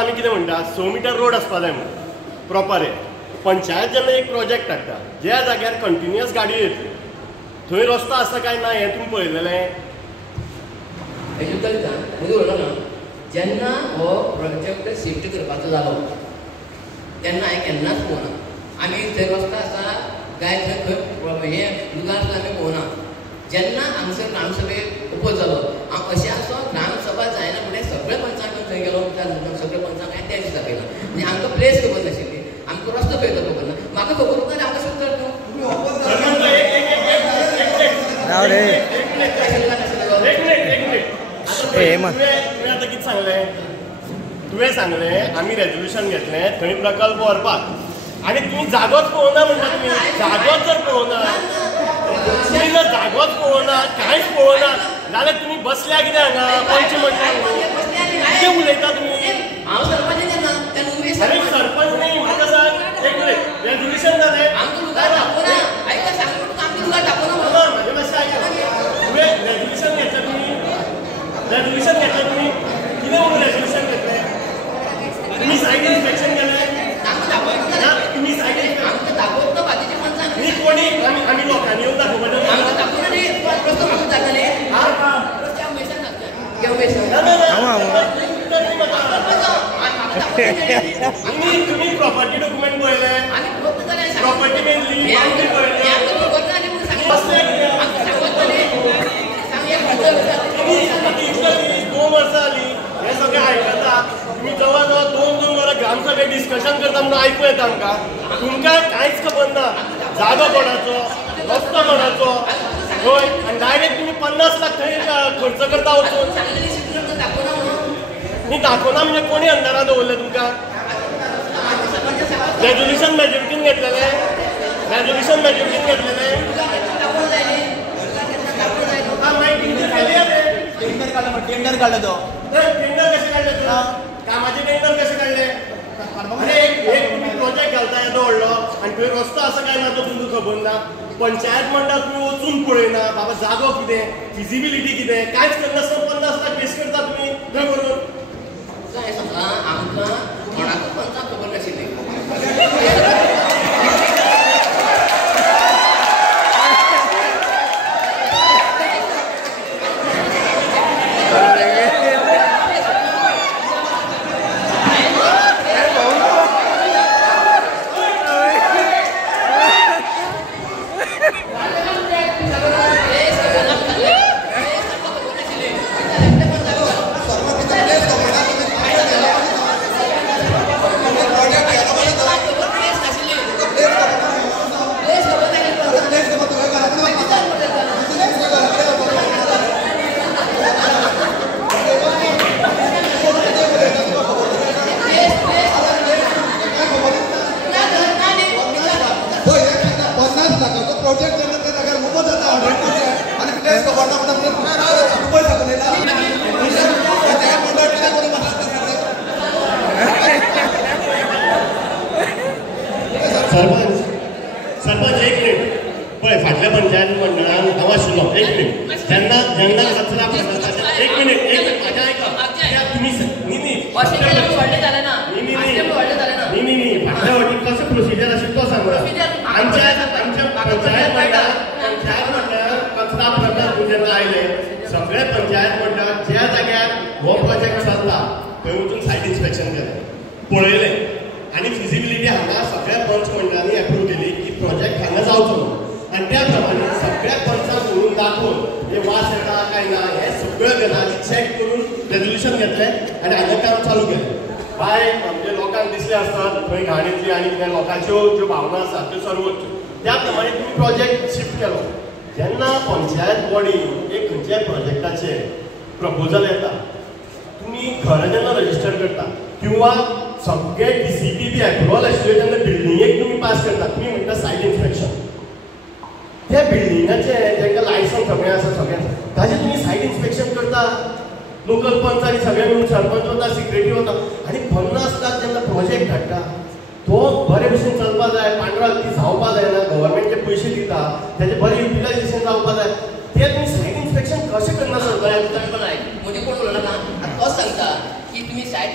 आमी कितें म्हणटा 100 मीटर रोड आसपा जाय म्हणून प्रॉपर हे पंचायत जेन्ना एक प्रोजेक्ट हाडटा ज्या जाग्यार कंटिन्युअस गाडयो येतल्यो थंय रस्तो आसा काय ना हें तुमी पळयलेलें जेन्ना हो प्रोजेक्ट शिफ्ट करपाचो जालो तेन्ना हांवें केन्नाच पळोवना आमी थंय रस्तो आसा काय थंय हे दुकान आमी पळोवना जेन्ना हांगसर ग्रामसभेक उपोज जालो हांव अशें आसो ग्रामसभा जायना फुडें सगळे पंचांक थंय गेलो सगळे पंचांक हांवें तेच दाखयला म्हणजे आमकां प्लेस खबर नाशिल्ली आमकां रस्तो खंय तो खबर ना म्हाका खबर उरता हांव कशें करता तुवें सांगलें आमी रेजोल्युशन घेतलें थंय प्रकल्प व्हरपाक आनी तुमी जागोच पळोवना म्हणटा तुमी जागोच जर पळोवना तुमी जर जागोच पळोवना कांयच पळोवना जाल्यार तुमी बसल्या कितें हांगा पंच मंडळ कितें उलयता तुमी हांव सरपंच तेन्ना अरे सरपंच न्ही म्हाका सांग एक मिनीट रेजोल्युशन जालें आमकां तुका दाखोवना आयका सांग तुका आमकां तुका दाखोवना म्हाजें मातशें आयका तुवें रेजोल्युशन घेतलें तुमी कितें म्हणून रेजोल्युशन घेतलें तुमी सायट इन्स्पेक्शन केलें तुमी सायट आमकां दाखोवता बाकीच्या पंचांक न्ही कोणी आमी लोकांनी येवन दाखोवपाचें आमकां दाखोवना न्ही रस्तो म्हाका जाता न्ही रस्त्याक मेसन घातले घेवन मेसन तुम्ही प्रॉपर्टी डॉक्युमेंट पळयले प्रॉपर्टी मेनली दोन वर्सां जाली हे सगळें आयकता तुमी जवळ जवळ 2-2 वरां ग्रामसभेक डिस्कशन करता म्हणून आयकूं येता आमकां तुमकां कांयच खबर ना जागो कोणाचो रस्तो कोणाचो हय आनी डायरेक्ट तुमी 50 लाख थंय खर्च करता वचून न्ही दाखोवना म्हणजे कोणी अंधारात दवरलें तुमकां रेजोल्युशन मेजॉरिटीन घेतलेलें टेंडर काढला तो टेंडर कशें काडलें तुला कामाचें टेंडर कशें काडलें अरे एक तुमी प्रोजेक्ट घालता येदो व्हडलो आनी थंय रस्तो आसा काय ना तो तुमकां खबर ना पंचायत मंडळ तुमी वचून पळयना बाबा जागो कितें फिजिबिलिटी कितें कांयच करनासतना 50 लाख वेस्ट करता तुमी थंय व्हरून काय सांगा आमकां कोणाकूच पंचांक खबर नाशिल्ली सरपंच एक मिनिट पळय फाटल्या पंचायत मंडळान हांव आशिल्लो एक मिनिट जेन्ना कचरा एक मिनिट म्हाजें आयका तुमी न्ही फाटल्या फावटी कसो प्रोसिजर आशिल्लो तो सांगा आमच्या पंचायत मंडळान कचरा प्रकल्प जेन्ना आयले सगळे पंचायत मंडळ ज्या जाग्यार हो प्रोजेक्ट चलता थंय वचून सायट इन्स्पेक्शन केलें पळयलें आनी फिजिबिलिटी हांगा सगळ्या पंच मंडळांनी एप्रूव केली की प्रोजेक्ट हांगा जावचो म्हणून आनी त्या प्रमाणे सगळ्या पंचांक व्हरून दाखोवन हे वास येता काय ना हे सगळ्यो गजाली चॅक करून रेजोल्युशन घेतलें आनी हांगा काम चालू केलें भायर म्हणजे लोकांक दिसलें आसतात थंय घाण येतली आनी कितें लोकांच्यो ज्यो भावना आसात त्यो सर्वोच्च त्या प्रमाणे तुमी प्रोजेक्ट शिफ्ट केलो जेन्ना पंचायत बॉडी एक खंयच्याय प्रोजेक्टाचेर प्रपोजल येता तुमी घर जेन्ना रजिस्टर करता किंवा सगळे DCP बी एप्रुवल आशिल्ल्यो जेन्ना बिल्डिंगेक तुमी पास करता तुमी म्हणटा सायट इन्स्पेक्शन त्या बिल्डिंगाचे जेंका लायसन्स सगळें आसा सगळें ताजें तुमी सायट इन्स्पेक्शन करता लोकल पंच आनी सगळे मिळून सरपंच वता सेक्रेटरी वता आनी 50 लाख जेन्ना प्रोजेक्ट धाडटा तो बरे भशेन चलपा जाय पांढरा ती जावपा जायना गव्हर्मेंट जे पयशे दिता तेजें बरें युटिलायजेशन जावपा जाय ते तुमी सायट इन्स्पेक्शन कशें करना सर म्हणजे कोण उलयना तोच सांगता की तुमी सायट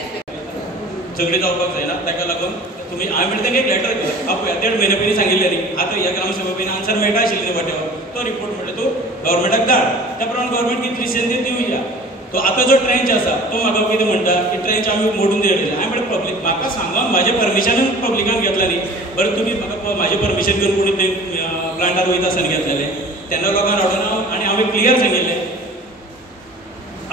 झगडी जावपाक जायना ताका लागून तुमी हांवें म्हणटा तांकां एक लेटर कर आप 1.5 म्हयने पयलीं सांगिल्लें न्ही आतां ह्या ग्रामसभा पयलीं आन्सर मेळटा आशिल्लें न्ही वाट्यावर तो रिपोर्ट म्हणटा तूं गव्हर्मेंटाक धाड त्या प्रमाणे गव्हर्मेंट कितें रिसेंट दिवया तो आतां जो ट्रेंच आसा तो म्हाका कितें म्हणटा की ट्रेंच आमी मोडून दिले हांवें म्हणलें पब्लीक म्हाका सांगून म्हाजें परमिशनूच पब्लिकान घेतलें न्ही बरें तुमी म्हाका म्हाजें परमिशन घेवन कोणी ते प्लांटार वयता आसतना घेतलेलें तेन्ना लोकांक रावडून आणि हांवें क्लियर सांगिल्लें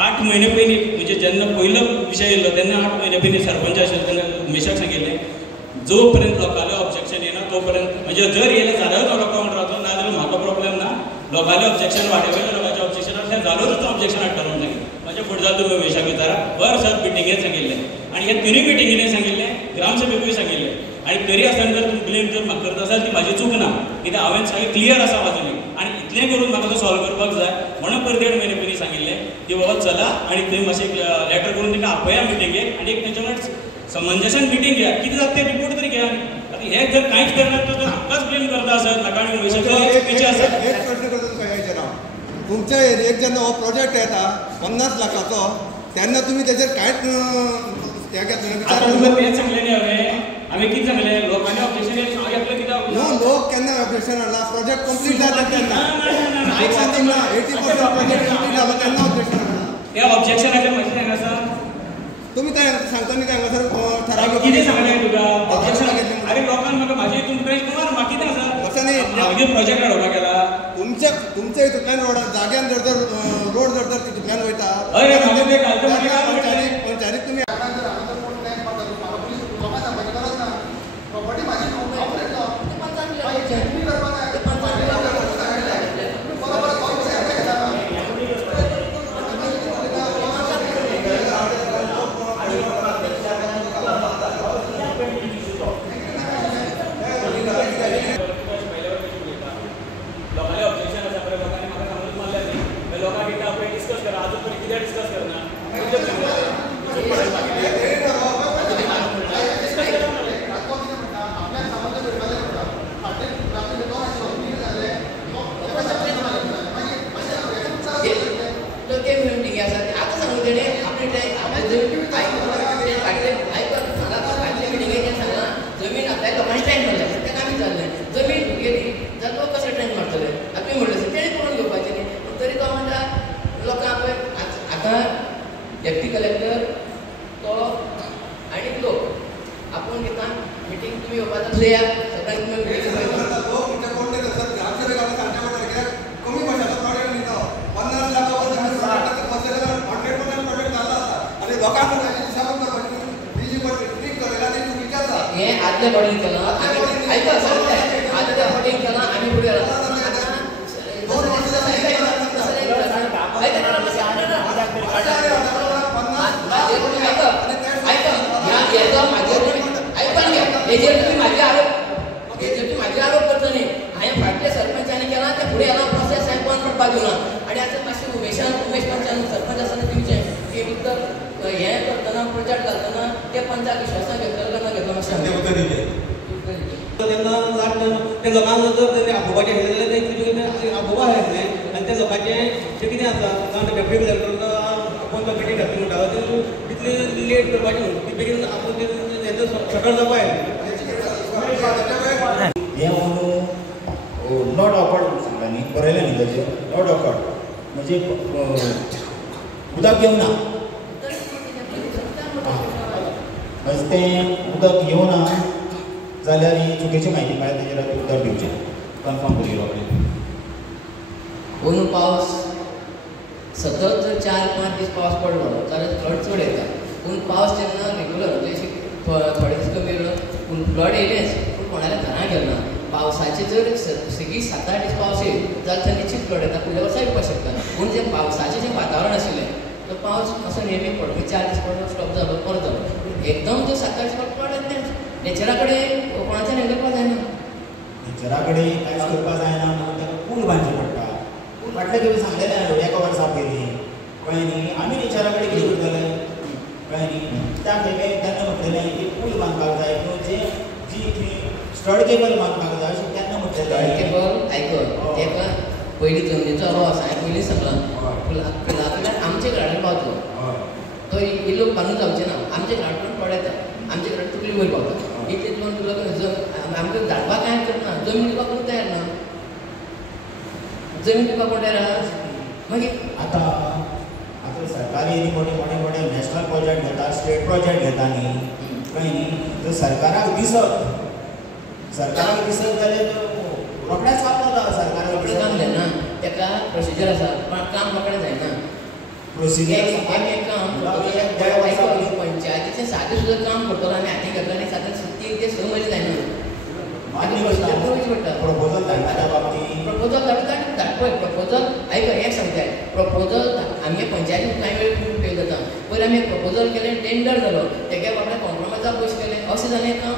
8 म्हयने पयलीं म्हणजे जेन्ना पयलो विशय येयल्लो तेन्ना 8 म्हयने पयलीं सरपंच आशिल्लो तेन्ना उमेशाक सांगिल्लें जो पर्यंत लोकांलें ऑब्जेक्शन येना तो पर्यंत म्हणजे जर येयलें जाल्यारूच हांव लोकां वांगडा रावतलो ना जाल्यार म्हाका प्रॉब्लेम ना लोकांलें ऑब्जेक्शन वाड्यावयल्या लोकांचें ऑब्जेक्शन आसलें जाल्यारूच ऑब्जेक्शन हाडटलो म्हणून सांगिल्लें म्हाज्या फुडें जावन तुमी उमेशाक विचारा वर सर मिटिंगेंत सांगिल्लें आनी हे तिनूय मिटिंगेंनी सांगिल्लें ग्रामसभेकूय सांगिल्लें आनी तरी आसतना जर तुमी ब्लेम जर म्हाका करता आसात ती म्हाजी चूक ना कित्याक हांवें सगळें क्लियर आसा वाचून आनी इतलें करून म्हाका तो सॉल्व करपाक जाय म्हणून पर 1.5 म्हयने पयलीं सांगिल्लें की बाबा चला आनी थंय मातशें लेटर करून ताका आपया मिटिंगेक आनी एक तेच्या वांगडा समंजसान मिटींग घेया कितें जाता तें रिपोर्ट तरी घेया आतां हे जर कांयच करना तर म्हाकाच ब्लेम करता आसत म्हाका आनी उमेशाचो आसा एक प्रश्न करता तुका विचारा तुमच्या एरियेक जेन्ना हो प्रोजेक्ट येता 50 लाखाचो तेन्ना तुमी तेजेर कांयच हे घेतलें तेच सांगलें न्ही हांवें कितें सांगलें लोकांनी ऑब्जेक्शन हांव घेतलें कित्याक लोक केन्ना ऑब्जेक्शन हाडला प्रोजेक्ट कंप्लीट जाता तेन्ना 80% प्रोजेक्ट कंप्लीट जालो तेन्ना ऑब्जेक्शन हाडला त्या ऑब्जेक्शनाचेर मातशें सांगा सर तुमी ते सांगता न्ही तेंगा सर ठराव कितें सांगलें तुका ऑब्जेक्शन आरे लोकांक म्हाका म्हाजे हितून प्रेस कर म्हाका कितें आसा मागीर प्रोजेक्ट हाडोवपाक गेला तुमच्या हितूंतल्यान रोड जाग्यान जर रोड जर तितूंतल्यान वयता अरे म्हाका ते घालता पंचायतीक तुमी डेप्टी कलेक्टर तो आनी लोक आपूण घेता मिटींग तुमी येवपाक जाय सगळ्यांक कमी पयशाचो प्रोजेक्ट न्ही तो 50 लाखां आनी लोकांक हिसाब करपाची बीजी ट्रीट करला आनी तूं विचारता हें आदल्या बॉडीन केलां आनी आयका सर आदल्या बॉडीन केलां आनी फुडें हेजेर तुम्ही माझे आरोप करता न्ही हांवें फाटल्या सरपंचांनी केला ते फुडें येला प्रोसेस हांवें बंद पडपाक दिवना आनी आतां मातशें उमेश पंचान सरपंच आसतना तुमचें की उतर हें करतना प्रोजेक्ट घालतना ते पंचाक विश्वासान घेतलो काय ना घेतलो मातशें तेन्ना ते लोकांक जर तेणी आपोवपाचें जाल्यार ते आपोवपा जाय आनी त्या लोकांचें जें कितें आसा डेप्युटी कलेक्टर आपूण तो मिटींग घातली म्हणटा तितली लेट करपाचें म्हणून ती बेगीन आपूण तें सकळ जावपा हें नॉट ऑकवर्ड सांगला न्ही बरयलें न्ही ताचेर नॉट ऑकवर्ड म्हणजे उदक येवना म्हणजे तें उदक येवना जाल्यार ही चुकीची म्हायती मेळ्ळ्या तेजेर उत्तर दिवचें कन्फर्म करी रोखडें अंदू पावस सतत जर 4-5 दीस पावस पडलो जाल्यार फ्लड चड येता पूण पावस जेन्ना रेग्युलर म्हणजे थोडे दीस कमी येयलो पूण फ्लड येयलेंच पूण कोणाल्या घरां गेलना पावसाचे जर सगळी 7-8 दीस पावस येयलो जाल्यार थंय निश्चित फ्लड येता फुडल्या वर्सा येवपाक शकता पूण जें पावसाचें जें वातावरण आशिल्लें तो पावस मातसो नेहमी पडलो 4 दीस पडलो स्टॉप जालो परत जालो एकदम जो 7-8 दीस पडत तें नेचरा कडेन कोणाचें हें करपाक जायना नेचरा कडेन कांयच करपाक जायना म्हणून ताका पूल बांदचें पडटा फाटल्या खेपे सांगलेलें हांवें एका वर्सा पयलीं कळ्ळें न्ही आमी नेचरा कडेन कितें करतले कळ्ळें न्ही त्या खेपे तेन्ना म्हटलेलें की पूल बांदपाक जाय किंवा जी स्टड केबल बांदपाक जाय अशें तेन्ना म्हटलेलें केबल आयकत तेका पयलीं जमनीचो आरो आसा हांवें पयलीं सांगलां पुलांतल्यान आमचे घराडेन पावतलो तो इल्लो बांदून जावचें ना आमचे घराकडून पडटा इतली वयर पावता इतले तुमकां तुका आमकां धाडपाक कांय करना जमीन दिवपाक कोण तयार ना जमीन दिवपाक कोण तयार आहा मागीर आतां सरकारी मोठे नॅशनल प्रोजेक्ट घेता स्टेट प्रोजेक्ट घेता न्ही कळ्ळें न्ही जर सरकाराक दिसत जाल्यार रोखडेंच काम जाता सरकाराक रोखडें काम जायना तेका प्रोसिजर आसा पण काम रोखडें जायना प्रोसिजर एक काम पंचायतीचें सादें सुद्दां काम करतलो आमी हाती घेतलो आनी सादें 3 ते 6 म्हयने जायना प्रपोजल धाडटा त्या बाबतींत प्रपोजल धाडटा पळय प्रपोजल आयक एक सांगताय प्रपोजल आमगे पंचायतीन कांय वेळ उपयोग जाता पयलीं आमी प्रपोजल केलें टेंडर जालो तेगे बाबडे कॉम्प्रोमायजाक पयशे केले अशें जालें काम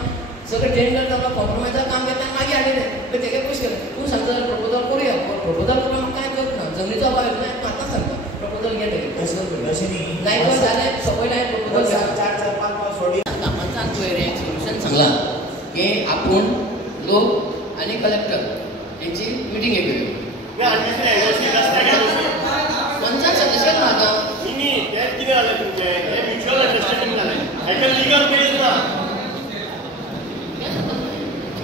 सगळें टेंडर जालो कॉम्प्रोमायजाक काम केलें आनी मागीर हाडिलें पळय तेगे पयशे केले तूं सांगता जाल्यार प्रपोजल करुया प्रपोजल करून म्हाका कांय करना जमनीचो अभाव येता तूं आतां सांगता प्रपोजल घे तेगे तशें न्ही नायक जालें सकयल हांवें प्रपोजल 4-5 सोडी कामांचान पयर एक सोल्युशन सांगलां की आपूण लोक आनी कलेक्टर हेंची मिटींग हे करूया पंचायत सदस्य म्हाका कितें जालें तुमचें हें म्युच्युअल अंडरस्टँडिंग जालें हेका लिगल बेज ना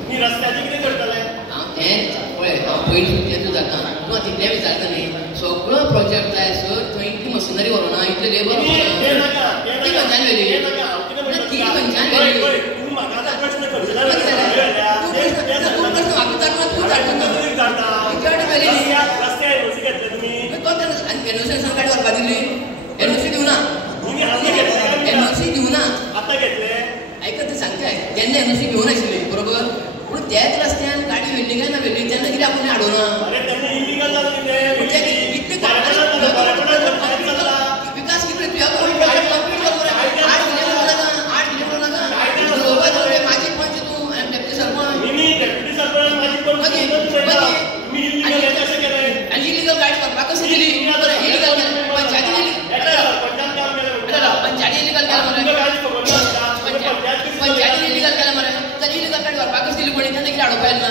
न्ही रस्त्याचें कितें करतले हांव तें पळय हांव पयलीं तें जाता तूं आतां कितें विचारता न्ही सगळो प्रोजेक्ट जाय सर थंय इतली मशिनरी व्हरोना इतले लेबर ती खंयच्यान व्हेली ती खंयच्यान व्हेली तूं म्हाका आतां प्रश्न करतलो एनओसी गाडी व्हरपा दिली एनओसी दिवना एनओसी दिवना आतां घेतले आयकत सांगताय तेन्ना एनओसी घेवन आशिल्ली बरोबर पूण त्याच रस्त्यान गाडी व्हेल्ली काय ना व्हेल्ली तेन्ना कितें आपूण हाडूना इल्लीगल जालें इतले विकास कितें तुझ्या 8 किलोमीटर नाका माझी पंच तूं डेप्युटी सरपंच आनी इलिगल गाडी व्हरपाक कशी दिली इलिगल पंचायतीन इलिगल केला मरे पंचायतीन इलिगल केला मरे तर इलिगल गाडी व्हरपाक कशी दिली कोणी तेन्ना कितें हाडूंक पाहिजे ना